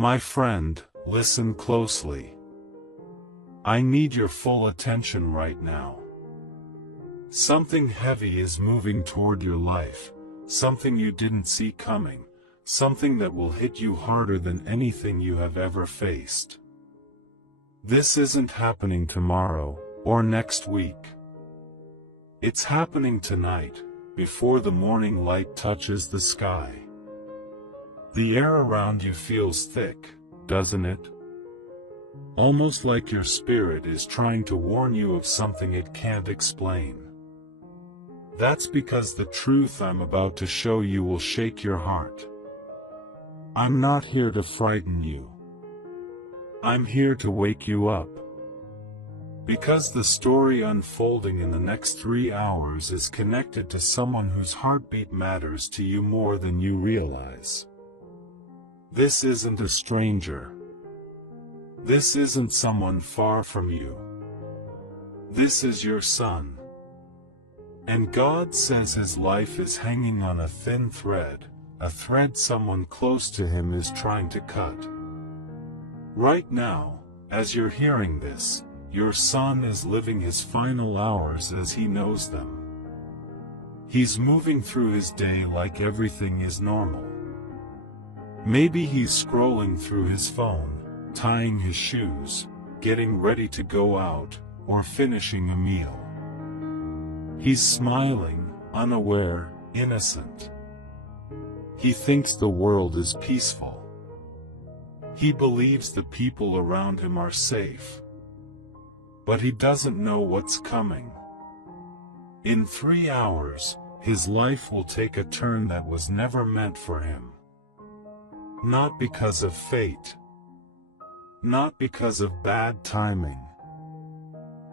My friend, listen closely. I need your full attention right now. Something heavy is moving toward your life, something you didn't see coming, something that will hit you harder than anything you have ever faced. This isn't happening tomorrow, or next week. It's happening tonight, before the morning light touches the sky. The air around you feels thick, doesn't it? Almost like your spirit is trying to warn you of something it can't explain. That's because the truth I'm about to show you will shake your heart. I'm not here to frighten you. I'm here to wake you up. Because the story unfolding in the next 3 hours is connected to someone whose heartbeat matters to you more than you realize. This isn't a stranger. This isn't someone far from you. This is your son. And God says his life is hanging on a thin thread, a thread someone close to him is trying to cut. Right now, as you're hearing this, your son is living his final hours as he knows them. He's moving through his day like everything is normal. Maybe he's scrolling through his phone, tying his shoes, getting ready to go out, or finishing a meal. He's smiling, unaware, innocent. He thinks the world is peaceful. He believes the people around him are safe. But he doesn't know what's coming. In 3 hours, his life will take a turn that was never meant for him. Not because of fate. Not because of bad timing.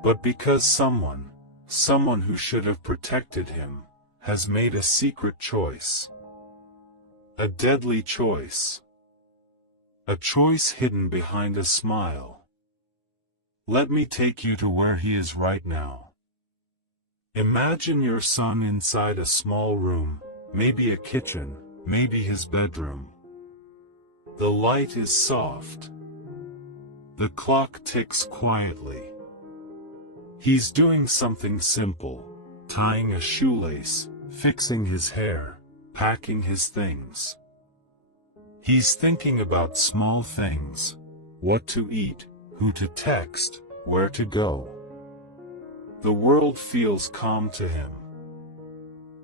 But because someone who should have protected him, has made a secret choice. A deadly choice. A choice hidden behind a smile. Let me take you to where he is right now. Imagine your son inside a small room, maybe a kitchen, maybe his bedroom. The light is soft. The clock ticks quietly. He's doing something simple, tying a shoelace, fixing his hair, packing his things. He's thinking about small things, what to eat, who to text, where to go. The world feels calm to him.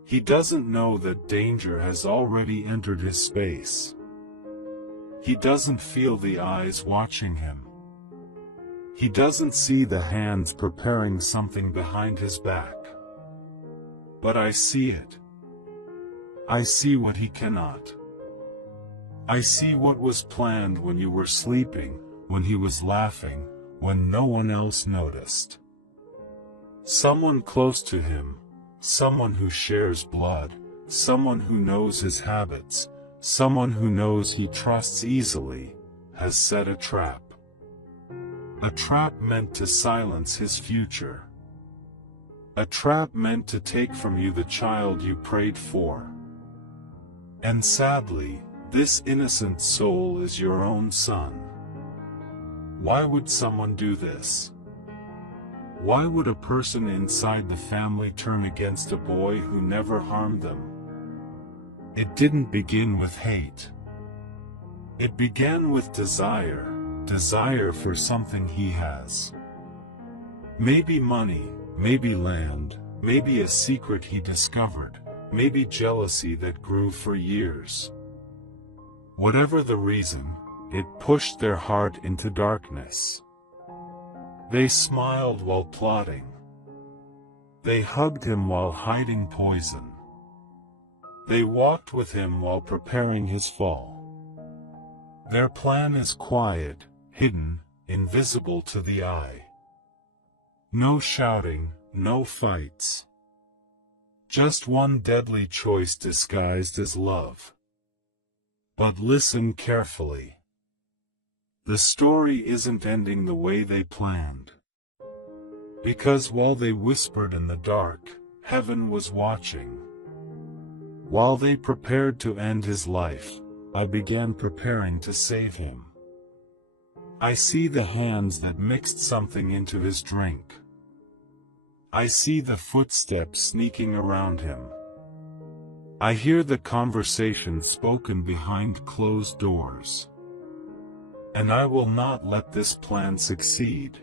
He doesn't know that danger has already entered his space. He doesn't feel the eyes watching him. He doesn't see the hands preparing something behind his back. But I see it. I see what he cannot. I see what was planned when you were sleeping, when he was laughing, when no one else noticed. Someone close to him, someone who shares blood, someone who knows his habits, someone who knows he trusts easily, has set a trap. A trap meant to silence his future. A trap meant to take from you the child you prayed for. And sadly, this innocent soul is your own son. Why would someone do this? Why would a person inside the family turn against a boy who never harmed them? It didn't begin with hate. It began with desire for something he has. Maybe money, maybe land, maybe a secret he discovered, maybe jealousy that grew for years. Whatever the reason, it pushed their heart into darkness. They smiled while plotting. They hugged him while hiding poison. They walked with him while preparing his fall. Their plan is quiet, hidden, invisible to the eye. No shouting, no fights. Just one deadly choice disguised as love. But listen carefully. The story isn't ending the way they planned. Because while they whispered in the dark, heaven was watching. While they prepared to end his life, I began preparing to save him. I see the hands that mixed something into his drink. I see the footsteps sneaking around him. I hear the conversation spoken behind closed doors. And I will not let this plan succeed.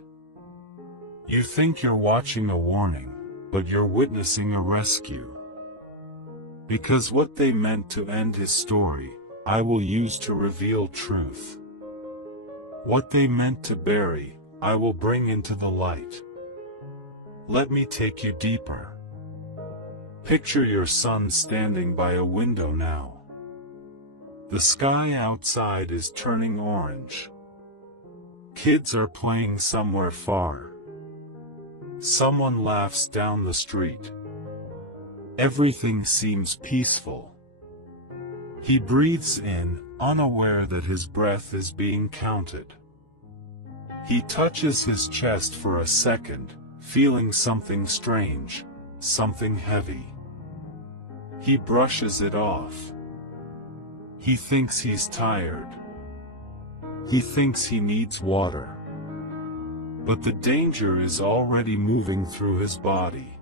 You think you're watching a warning, but you're witnessing a rescue. Because what they meant to end his story, I will use to reveal truth. What they meant to bury, I will bring into the light. Let me take you deeper. Picture your son standing by a window now. The sky outside is turning orange. Kids are playing somewhere far. Someone laughs down the street. Everything seems peaceful. He breathes in, unaware that his breath is being counted. He touches his chest for a second, feeling something strange, something heavy. He brushes it off. He thinks he's tired. He thinks he needs water. But the danger is already moving through his body.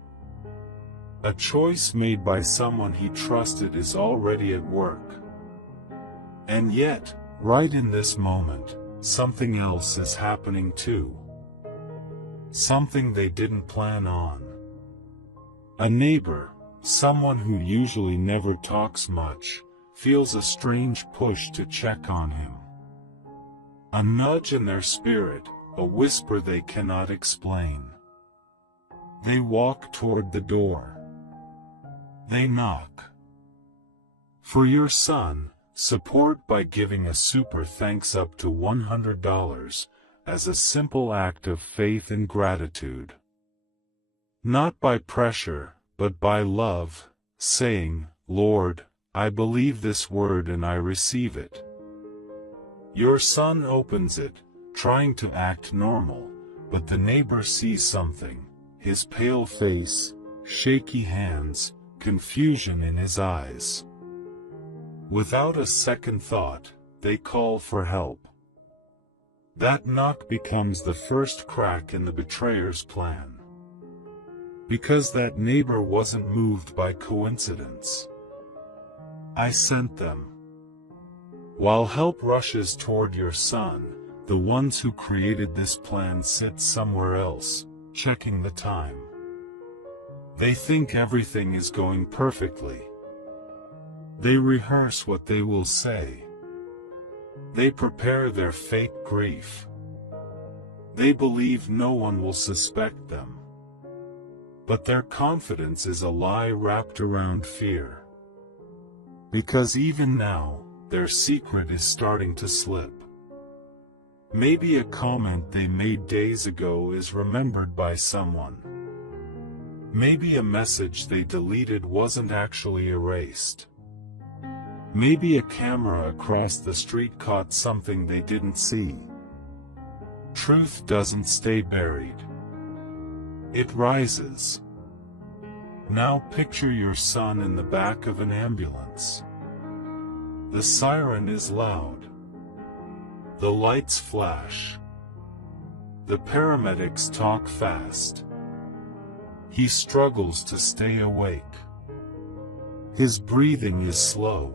A choice made by someone he trusted is already at work. And yet, right in this moment, something else is happening too. Something they didn't plan on. A neighbor, someone who usually never talks much, feels a strange push to check on him. A nudge in their spirit, a whisper they cannot explain. They walk toward the door. They knock. For your son, support by giving a super thanks up to $100, as a simple act of faith and gratitude. Not by pressure, but by love, saying, Lord, I believe this word and I receive it. Your son opens it, trying to act normal, but the neighbor sees something, his pale face, shaky hands, confusion in his eyes. Without a second thought, they call for help. That knock becomes the first crack in the betrayer's plan. Because that neighbor wasn't moved by coincidence. I sent them. While help rushes toward your son, the ones who created this plan sit somewhere else, checking the time. They think everything is going perfectly. They rehearse what they will say. They prepare their fake grief. They believe no one will suspect them. But their confidence is a lie wrapped around fear. Because even now, their secret is starting to slip. Maybe a comment they made days ago is remembered by someone. Maybe a message they deleted wasn't actually erased. Maybe a camera across the street caught something they didn't see. Truth doesn't stay buried. It rises. Now picture your son in the back of an ambulance. The siren is loud. The lights flash. The paramedics talk fast. He struggles to stay awake. His breathing is slow.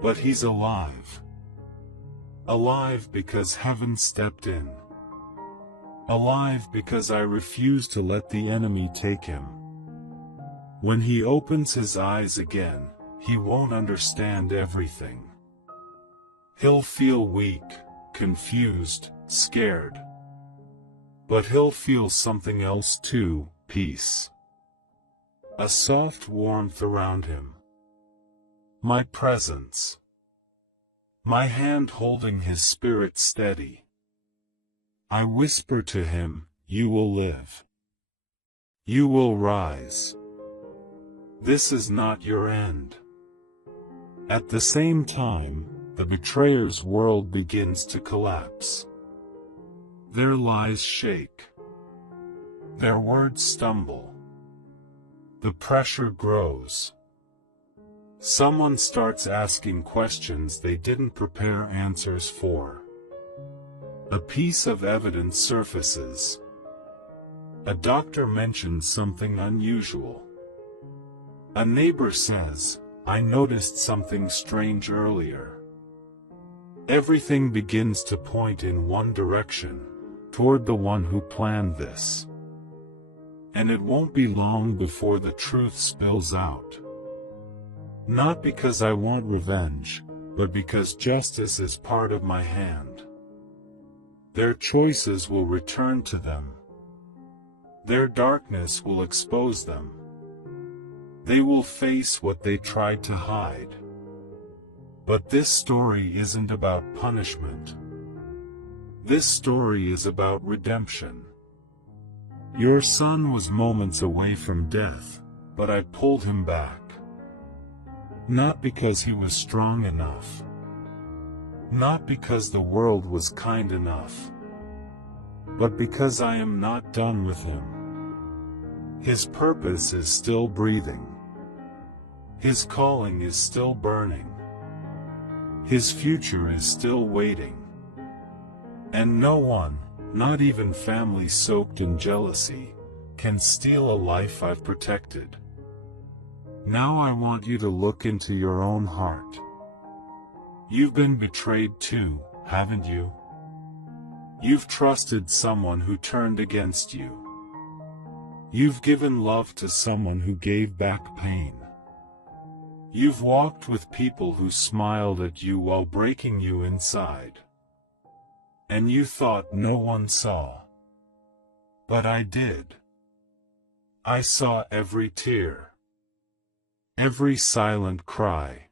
But he's alive. Alive because heaven stepped in. Alive because I refuse to let the enemy take him. When he opens his eyes again, he won't understand everything. He'll feel weak, confused, scared. But he'll feel something else too, peace. A soft warmth around him. My presence. My hand holding his spirit steady. I whisper to him, you will live. You will rise. This is not your end. At the same time, the betrayer's world begins to collapse. Their lies shake. Their words stumble. The pressure grows. Someone starts asking questions they didn't prepare answers for. A piece of evidence surfaces. A doctor mentions something unusual. A neighbor says, "I noticed something strange earlier." Everything begins to point in one direction, toward the one who planned this. And it won't be long before the truth spills out. Not because I want revenge, but because justice is part of my hand. Their choices will return to them. Their darkness will expose them. They will face what they tried to hide. But this story isn't about punishment. This story is about redemption. Your son was moments away from death, but I pulled him back. Not because he was strong enough. Not because the world was kind enough. But because I am not done with him. His purpose is still breathing. His calling is still burning. His future is still waiting. And no one, not even family soaked in jealousy, can steal a life I've protected. Now I want you to look into your own heart. You've been betrayed too, haven't you? You've trusted someone who turned against you. You've given love to someone who gave back pain. You've walked with people who smiled at you while breaking you inside. And you thought no one saw. But I did. I saw every tear. Every silent cry.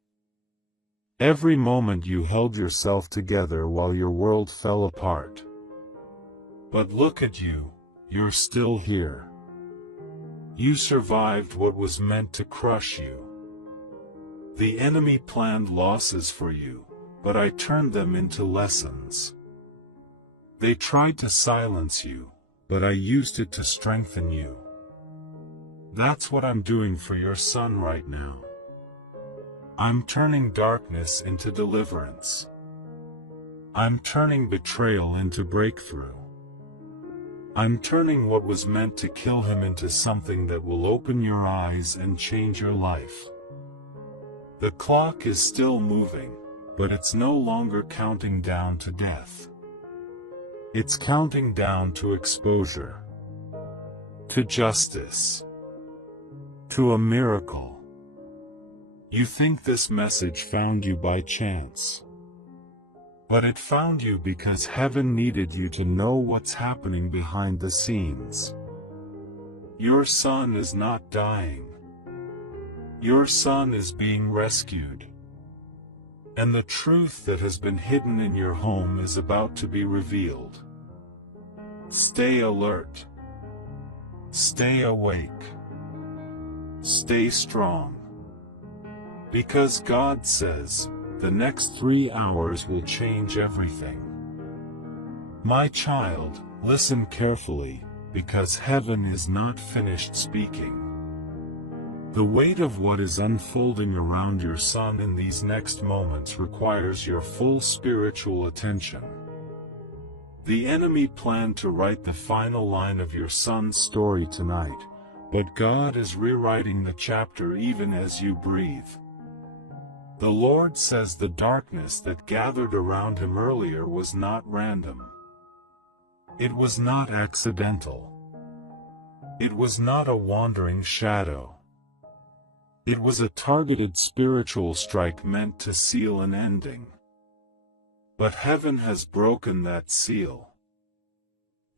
Every moment you held yourself together while your world fell apart. But look at you, you're still here. You survived what was meant to crush you. The enemy planned losses for you, but I turned them into lessons. They tried to silence you, but I used it to strengthen you. That's what I'm doing for your son right now. I'm turning darkness into deliverance. I'm turning betrayal into breakthrough. I'm turning what was meant to kill him into something that will open your eyes and change your life. The clock is still moving, but it's no longer counting down to death. It's counting down to exposure, to justice, to a miracle. You think this message found you by chance. But it found you because heaven needed you to know what's happening behind the scenes. Your son is not dying. Your son is being rescued. And the truth that has been hidden in your home is about to be revealed. Stay alert. Stay awake. Stay strong. Because God says, the next 3 hours will change everything. My child, listen carefully, because heaven is not finished speaking. The weight of what is unfolding around your son in these next moments requires your full spiritual attention. The enemy planned to write the final line of your son's story tonight, but God is rewriting the chapter even as you breathe. The Lord says the darkness that gathered around him earlier was not random. It was not accidental. It was not a wandering shadow. It was a targeted spiritual strike meant to seal an ending. But heaven has broken that seal.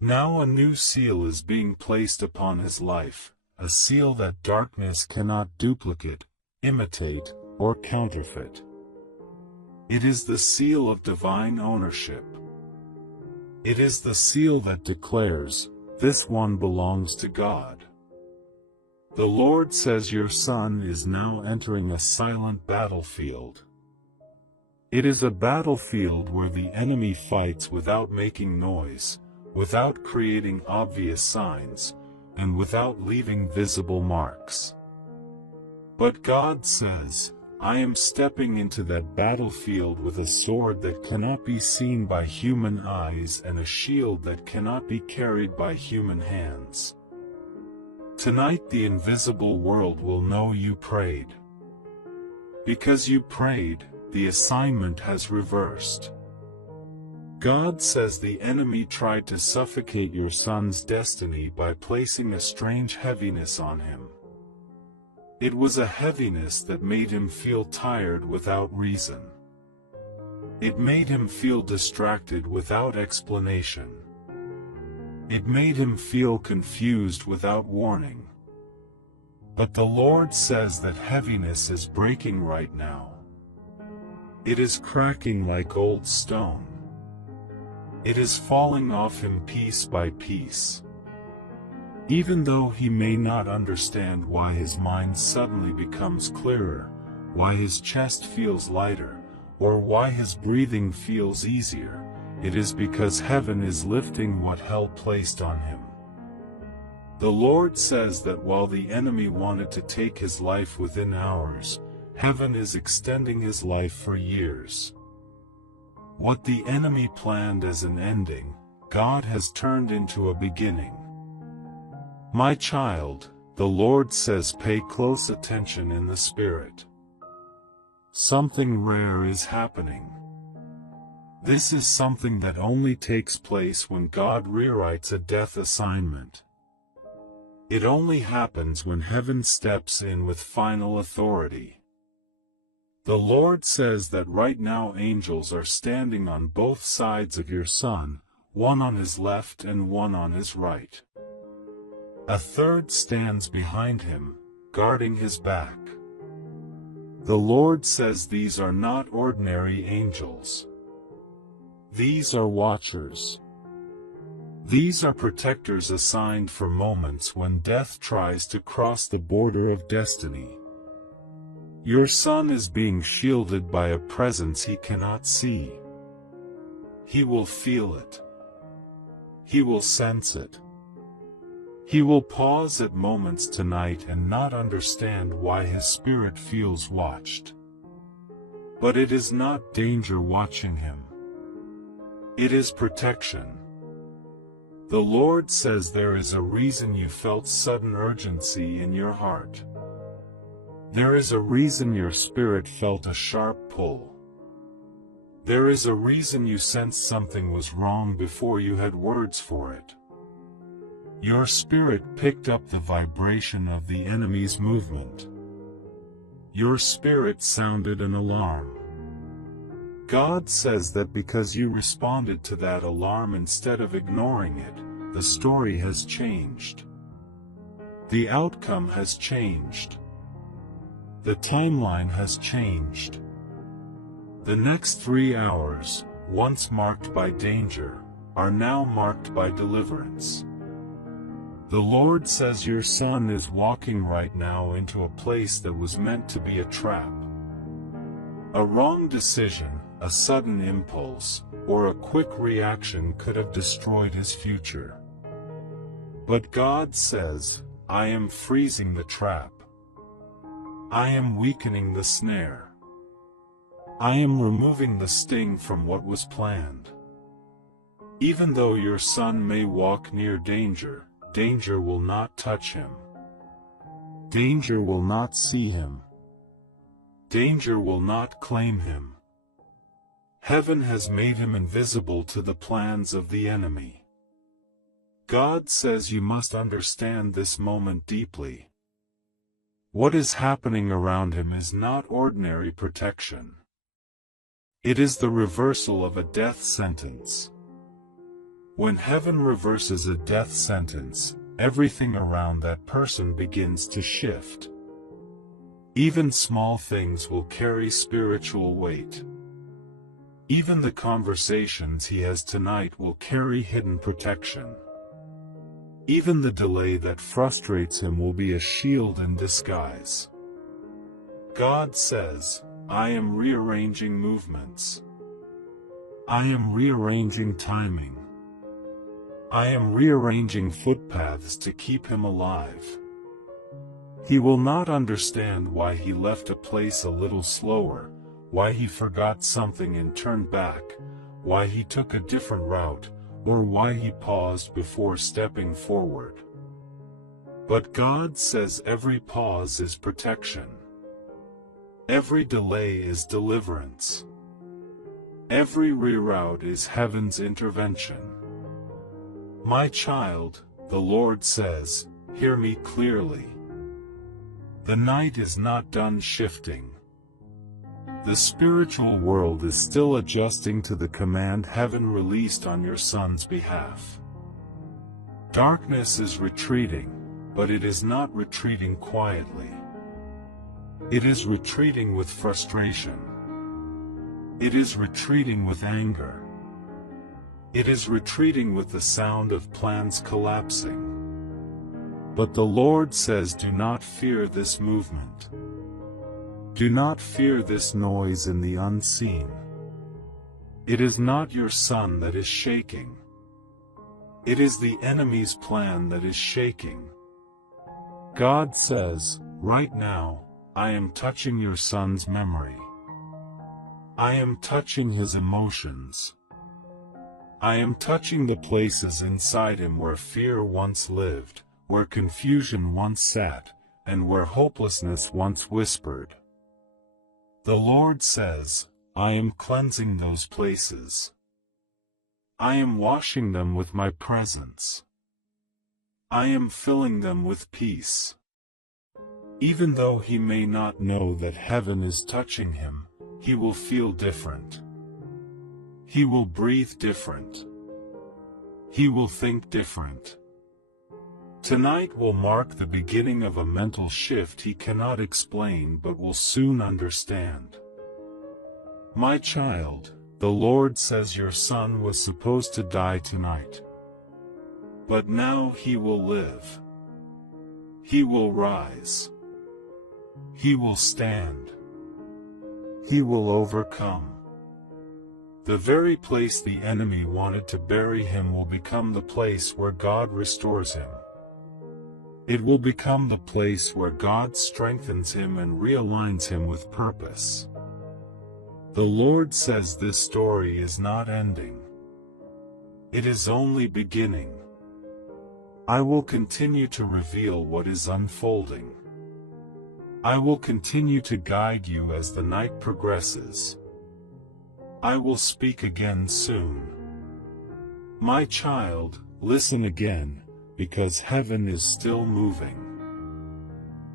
Now a new seal is being placed upon his life, a seal that darkness cannot duplicate, imitate, or counterfeit. It is the seal of divine ownership. It is the seal that declares, this one belongs to God. The Lord says your son is now entering a silent battlefield. It is a battlefield where the enemy fights without making noise, without creating obvious signs, and without leaving visible marks. But God says, I am stepping into that battlefield with a sword that cannot be seen by human eyes and a shield that cannot be carried by human hands. Tonight the invisible world will know you prayed. Because you prayed, the assignment has reversed. God says the enemy tried to suffocate your son's destiny by placing a strange heaviness on him. It was a heaviness that made him feel tired without reason. It made him feel distracted without explanation. It made him feel confused without warning. But the Lord says that heaviness is breaking right now. It is cracking like old stone. It is falling off him piece by piece. Even though he may not understand why his mind suddenly becomes clearer, why his chest feels lighter, or why his breathing feels easier, it is because heaven is lifting what hell placed on him. The Lord says that while the enemy wanted to take his life within hours, heaven is extending his life for years. What the enemy planned as an ending, God has turned into a beginning. My child, the Lord says, pay close attention in the Spirit. Something rare is happening. This is something that only takes place when God rewrites a death assignment. It only happens when heaven steps in with final authority. The Lord says that right now angels are standing on both sides of your son, one on his left and one on his right. A third stands behind him, guarding his back. The Lord says these are not ordinary angels. These are watchers. These are protectors assigned for moments when death tries to cross the border of destiny. Your son is being shielded by a presence he cannot see. He will feel it. He will sense it. He will pause at moments tonight and not understand why his spirit feels watched. But it is not danger watching him. It is protection. The Lord says there is a reason you felt sudden urgency in your heart. There is a reason your spirit felt a sharp pull. There is a reason you sensed something was wrong before you had words for it. Your spirit picked up the vibration of the enemy's movement. Your spirit sounded an alarm. God says that because you responded to that alarm instead of ignoring it, the story has changed. The outcome has changed. The timeline has changed. The next 3 hours, once marked by danger, are now marked by deliverance. The Lord says your son is walking right now into a place that was meant to be a trap. A wrong decision, a sudden impulse, or a quick reaction could have destroyed his future. But God says, I am freezing the trap. I am weakening the snare. I am removing the sting from what was planned. Even though your son may walk near danger, danger will not touch him. Danger will not see him. Danger will not claim him. Heaven has made him invisible to the plans of the enemy. God says you must understand this moment deeply. What is happening around him is not ordinary protection. It is the reversal of a death sentence. When heaven reverses a death sentence, everything around that person begins to shift. Even small things will carry spiritual weight. Even the conversations he has tonight will carry hidden protection. Even the delay that frustrates him will be a shield in disguise. God says, I am rearranging movements. I am rearranging timing. I am rearranging footpaths to keep him alive. He will not understand why he left a place a little slower, why he forgot something and turned back, why he took a different route, or why he paused before stepping forward. But God says every pause is protection. Every delay is deliverance. Every reroute is heaven's intervention. My child, the Lord says, hear me clearly. The night is not done shifting. The spiritual world is still adjusting to the command heaven released on your son's behalf. Darkness is retreating, but it is not retreating quietly. It is retreating with frustration. It is retreating with anger. It is retreating with the sound of plans collapsing. But the Lord says, do not fear this movement. Do not fear this noise in the unseen. It is not your son that is shaking. It is the enemy's plan that is shaking. God says, right now, I am touching your son's memory. I am touching his emotions. I am touching the places inside him where fear once lived, where confusion once sat, and where hopelessness once whispered. The Lord says, I am cleansing those places. I am washing them with my presence. I am filling them with peace. Even though he may not know that heaven is touching him, he will feel different. He will breathe different. He will think different. Tonight will mark the beginning of a mental shift he cannot explain but will soon understand. My child, the Lord says your son was supposed to die tonight. But now he will live. He will rise. He will stand. He will overcome. The very place the enemy wanted to bury him will become the place where God restores him. It will become the place where God strengthens him and realigns him with purpose. The Lord says this story is not ending. It is only beginning. I will continue to reveal what is unfolding. I will continue to guide you as the night progresses. I will speak again soon. My child, listen again, because heaven is still moving.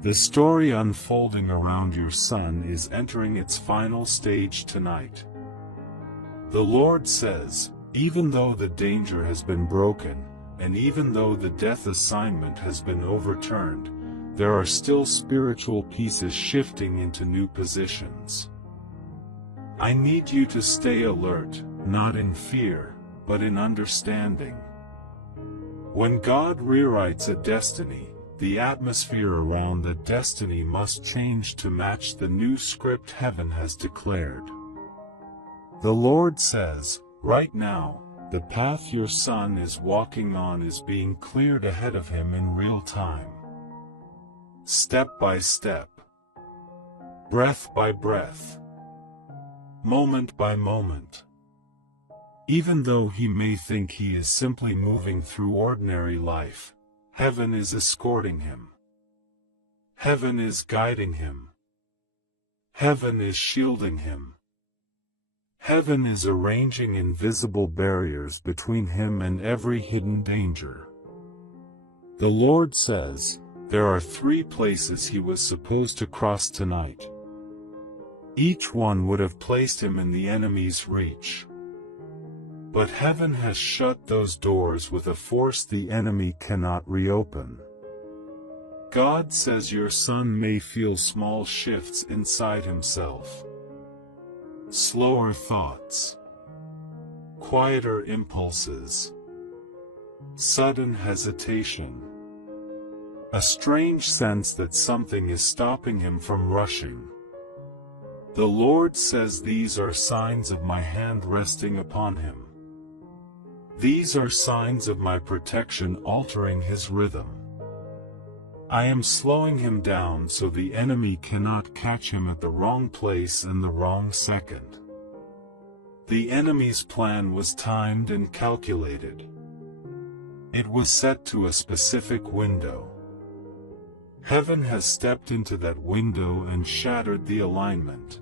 The story unfolding around your son is entering its final stage tonight. The Lord says, even though the danger has been broken, and even though the death assignment has been overturned, there are still spiritual pieces shifting into new positions. I need you to stay alert, not in fear, but in understanding. When God rewrites a destiny, the atmosphere around the destiny must change to match the new script heaven has declared. The Lord says, right now, the path your son is walking on is being cleared ahead of him in real time. Step by step. Breath by breath. Moment by moment. Even though he may think he is simply moving through ordinary life, heaven is escorting him. Heaven is guiding him. Heaven is shielding him. Heaven is arranging invisible barriers between him and every hidden danger. The Lord says, there are 3 places he was supposed to cross tonight. Each one would have placed him in the enemy's reach. But heaven has shut those doors with a force the enemy cannot reopen. God says your son may feel small shifts inside himself. Slower thoughts. Quieter impulses. Sudden hesitation. A strange sense that something is stopping him from rushing. The Lord says these are signs of my hand resting upon him. These are signs of my protection altering his rhythm. I am slowing him down so the enemy cannot catch him at the wrong place and the wrong second. The enemy's plan was timed and calculated. It was set to a specific window. Heaven has stepped into that window and shattered the alignment.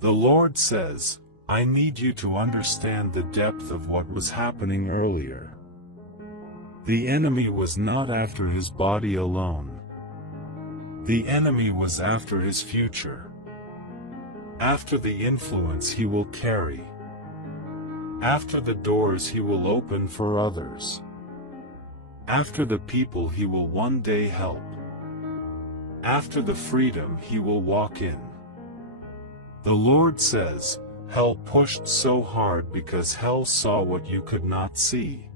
The Lord says, I need you to understand the depth of what was happening earlier. The enemy was not after his body alone. The enemy was after his future. After the influence he will carry. After the doors he will open for others. After the people he will one day help. After the freedom he will walk in. The Lord says, hell pushed so hard because hell saw what you could not see.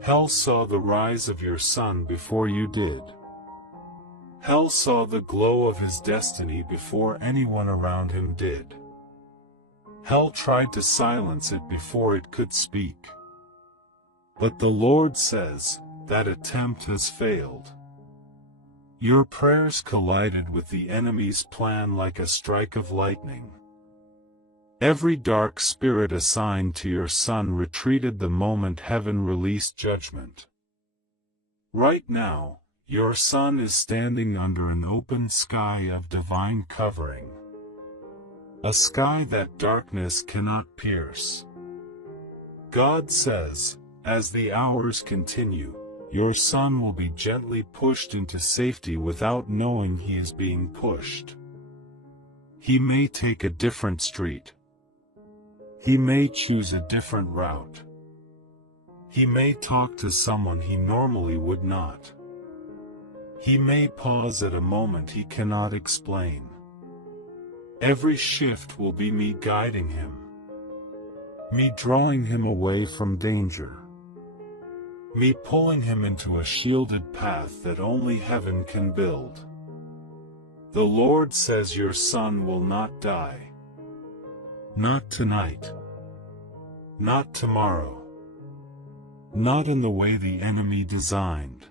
Hell saw the rise of your son before you did. Hell saw the glow of his destiny before anyone around him did. Hell tried to silence it before it could speak. But the Lord says, that attempt has failed. Your prayers collided with the enemy's plan like a strike of lightning. Every dark spirit assigned to your son retreated the moment heaven released judgment. Right now, your son is standing under an open sky of divine covering. A sky that darkness cannot pierce. God says, as the hours continue, your son will be gently pushed into safety without knowing he is being pushed. He may take a different street. He may choose a different route. He may talk to someone he normally would not. He may pause at a moment he cannot explain. Every shift will be me guiding him. Me drawing him away from danger. Me pulling him into a shielded path that only heaven can build. The Lord says your son will not die. Not tonight. Not tomorrow. Not in the way the enemy designed.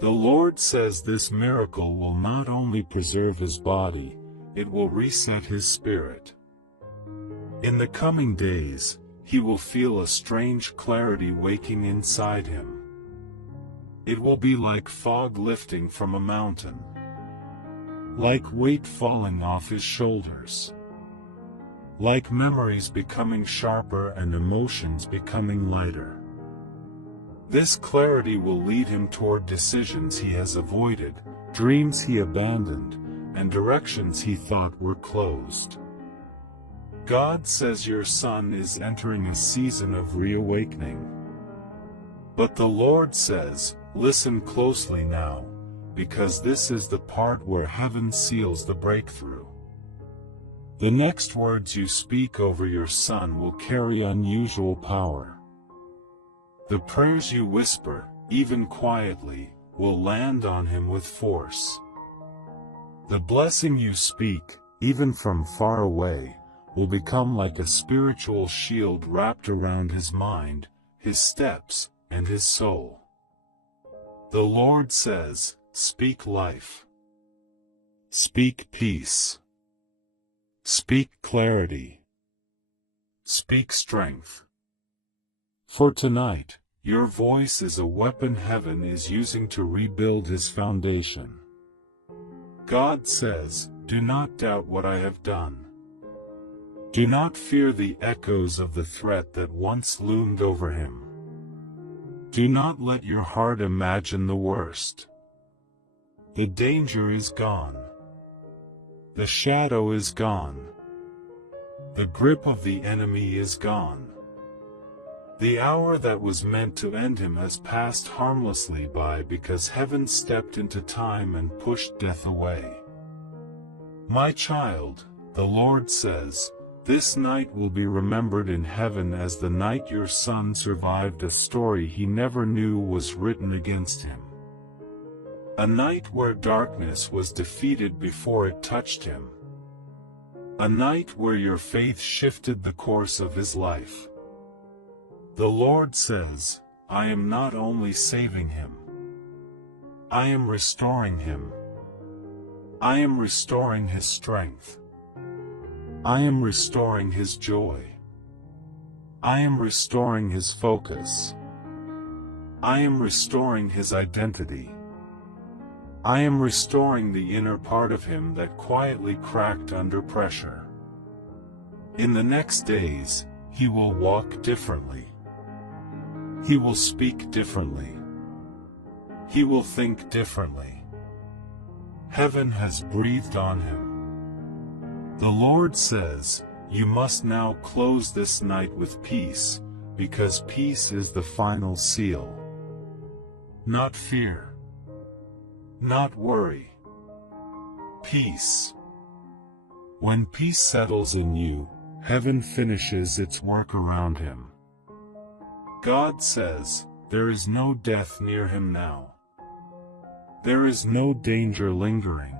The Lord says this miracle will not only preserve his body, it will reset his spirit. In the coming days, he will feel a strange clarity waking inside him. It will be like fog lifting from a mountain. Like weight falling off his shoulders. Like memories becoming sharper and emotions becoming lighter. This clarity will lead him toward decisions he has avoided, dreams he abandoned, and directions he thought were closed. God says your son is entering a season of reawakening. But the Lord says, listen closely now, because this is the part where heaven seals the breakthrough. The next words you speak over your son will carry unusual power. The prayers you whisper, even quietly, will land on him with force. The blessing you speak, even from far away, will become like a spiritual shield wrapped around his mind, his steps, and his soul. The Lord says, speak life. Speak peace. Speak clarity. Speak strength. For tonight, your voice is a weapon heaven is using to rebuild his foundation. God says, do not doubt what I have done. Do not fear the echoes of the threat that once loomed over him. Do not let your heart imagine the worst. The danger is gone. The shadow is gone. The grip of the enemy is gone. The hour that was meant to end him has passed harmlessly by because heaven stepped into time and pushed death away. My child, the Lord says, this night will be remembered in heaven as the night your son survived a story he never knew was written against him. A night where darkness was defeated before it touched him. A night where your faith shifted the course of his life. The Lord says, I am not only saving him. I am restoring him. I am restoring his strength. I am restoring his joy. I am restoring his focus. I am restoring his identity. I am restoring the inner part of him that quietly cracked under pressure. In the next days, he will walk differently. He will speak differently. He will think differently. Heaven has breathed on him. The Lord says, "You must now close this night with peace, because peace is the final seal. Not fear. Not worry. Peace. When peace settles in you, heaven finishes its work around him. God says, there is no death near him now. There is no danger lingering.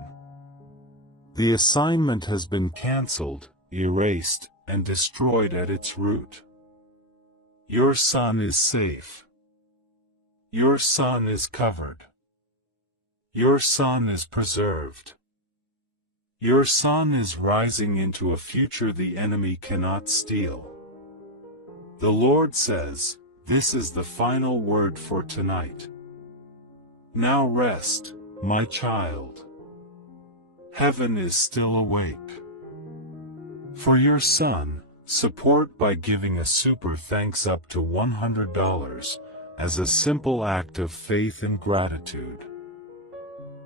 The assignment has been cancelled, erased, and destroyed at its root. Your son is safe. Your son is covered. Your son is preserved. Your son is rising into a future the enemy cannot steal. The Lord says, this is the final word for tonight. Now rest, my child. Heaven is still awake. For your son, support by giving a super thanks up to $100 as a simple act of faith and gratitude.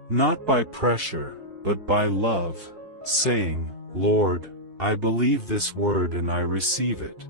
Not by pressure, but by love, saying, Lord, I believe this word and I receive it.